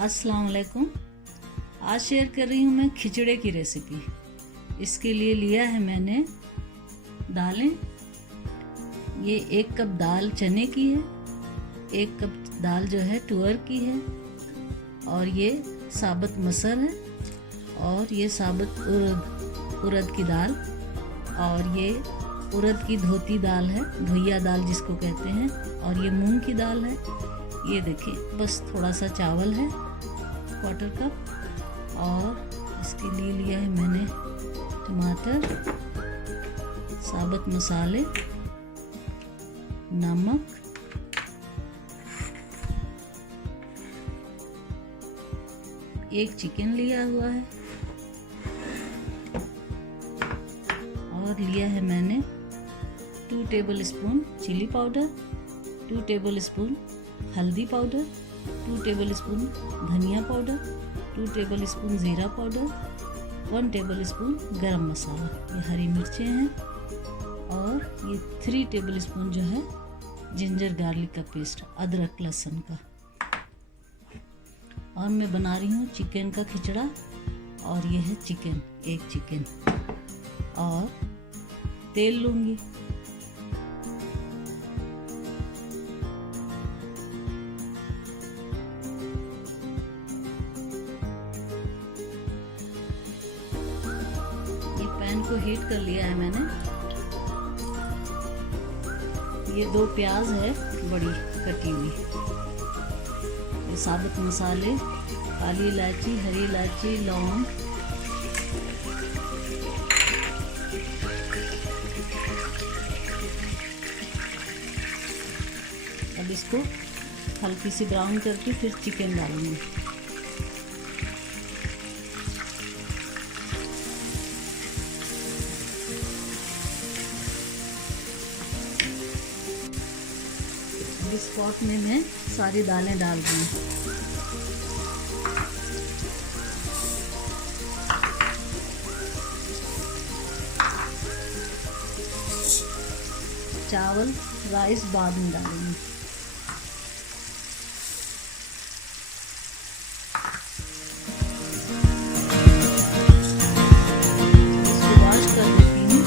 अस्सलाम वालेकुम। आज शेयर कर रही हूँ मैं खिचड़े की रेसिपी। इसके लिए लिया है मैंने दालें। ये 1 कप दाल चने की है, 1 कप दाल जो है तुअर की है, और ये साबुत मसर है, और ये साबुत उड़द की दाल, और ये उड़द की धोती दाल है, धोइया दाल जिसको कहते हैं, और ये मूंग की दाल है। ये देखिए, बस थोड़ा सा चावल है 1/4 कप, और इसके लिए लिया है मैंने टमाटर, साबुत मसाले, नमक, एक चिकन लिया हुआ है, और लिया है मैंने 2 tablespoon chilli powder, 2 tablespoon हल्दी पाउडर, 2 टेबल स्पून धनिया पाउडर, 2 टेबल स्पून ज़ीरा पाउडर, 1 टेबल स्पून गरम मसाला। ये हरी मिर्चें हैं, और ये 3 टेबल स्पून जो है जिंजर गार्लिक का पेस्ट, अदरक लहसुन का। और मैं बना रही हूँ चिकन का खिचड़ा, और ये है चिकन, 1 चिकन, और तेल लूँगी। पैन को हीट कर लिया है मैंने। ये 2 प्याज है बड़ी कटी हुई, ये साबुत मसाले, काली इलायची, हरी इलायची, लौंग, अब इसको हल्की सी ब्राउन करके फिर चिकन डालूंगी। इस पॉट में मैं सारी दालें डाल रही हूँ। चावल राइस बाद में डालूंगी। इसको वॉश कर देती हूँ।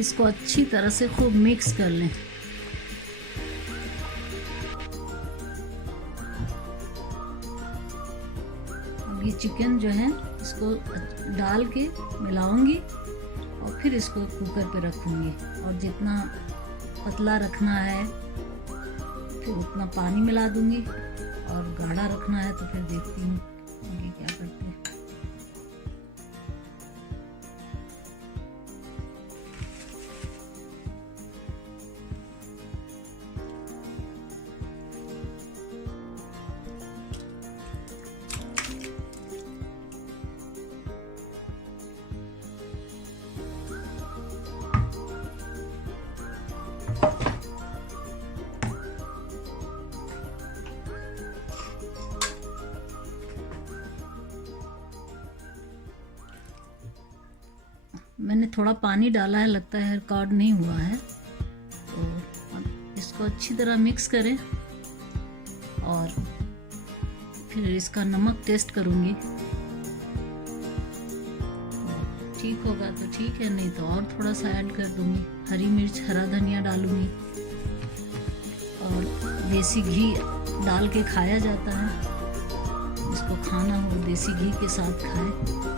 इसको अच्छी तरह से खूब मिक्स कर लें। अब ये चिकन जो है इसको डाल के मिलाऊंगी और फिर इसको कुकर पे रखूंगी, और जितना पतला रखना है फिर उतना पानी मिला दूंगी, और गाढ़ा रखना है तो फिर देखती हूँ आगे क्या करते हैं। मैंने थोड़ा पानी डाला है, लगता है रिकॉर्ड नहीं हुआ है। तो अब इसको अच्छी तरह मिक्स करें और फिर इसका नमक टेस्ट करूँगी। ठीक होगा तो ठीक है, नहीं तो और थोड़ा सा ऐड कर दूँगी। हरी मिर्च, हरा धनिया डालूँगी, और देसी घी डाल के खाया जाता है। जिसको खाना हो देसी घी के साथ खाए।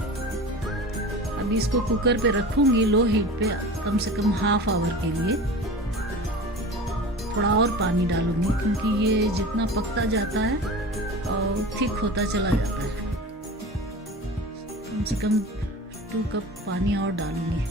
अभी इसको कुकर पे रखूंगी लो हीट पे, कम से कम हाफ आवर के लिए। थोड़ा और पानी डालूंगी क्योंकि ये जितना पकता जाता है और थिक होता चला जाता है। कम से कम 2 कप पानी और डालूंगी।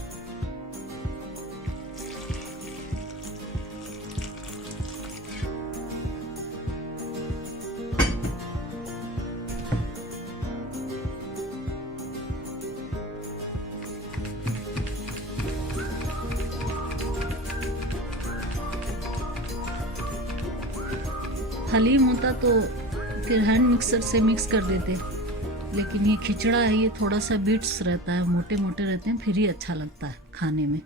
हलीम होता तो फिर हैंड मिक्सर से मिक्स कर देते, लेकिन ये खिचड़ा है, ये थोड़ा सा बिट्स रहता है, मोटे मोटे रहते हैं, फिर ही अच्छा लगता है खाने में।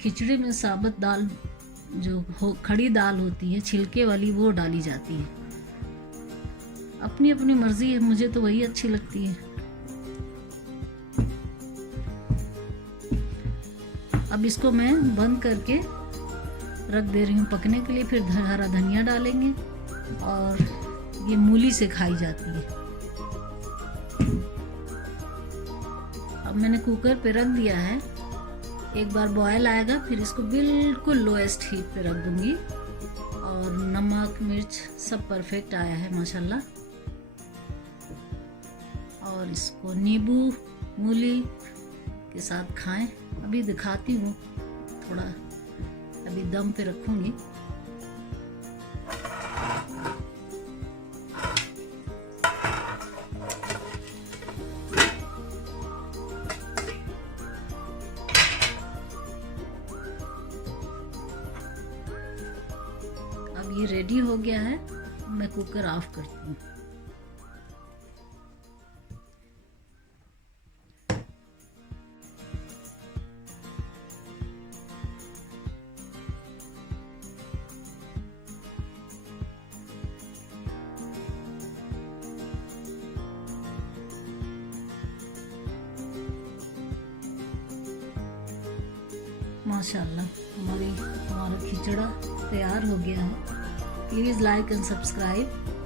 खिचड़े में साबुत दाल जो खड़ी दाल होती है छिलके वाली, वो डाली जाती है। अपनी अपनी मर्जी है, मुझे तो वही अच्छी लगती है। अब इसको मैं बंद करके रख दे रही हूँ पकने के लिए। फिर हरा धनिया डालेंगे, और ये मूली से खाई जाती है। अब मैंने कुकर पे रख दिया है, एक बार बॉयल आएगा फिर इसको बिल्कुल लोएस्ट हीट पे रख दूंगी। और नमक मिर्च सब परफेक्ट आया है माशाल्लाह। और इसको नींबू मूली के साथ खाएं। अभी दिखाती हूँ, थोड़ा अभी दम पे रखूंगी। अब ये रेडी हो गया है, मैं कुकर ऑफ करती हूँ। माशाल्लाह हमारा खिचड़ा तैयार हो गया है। Please like and subscribe.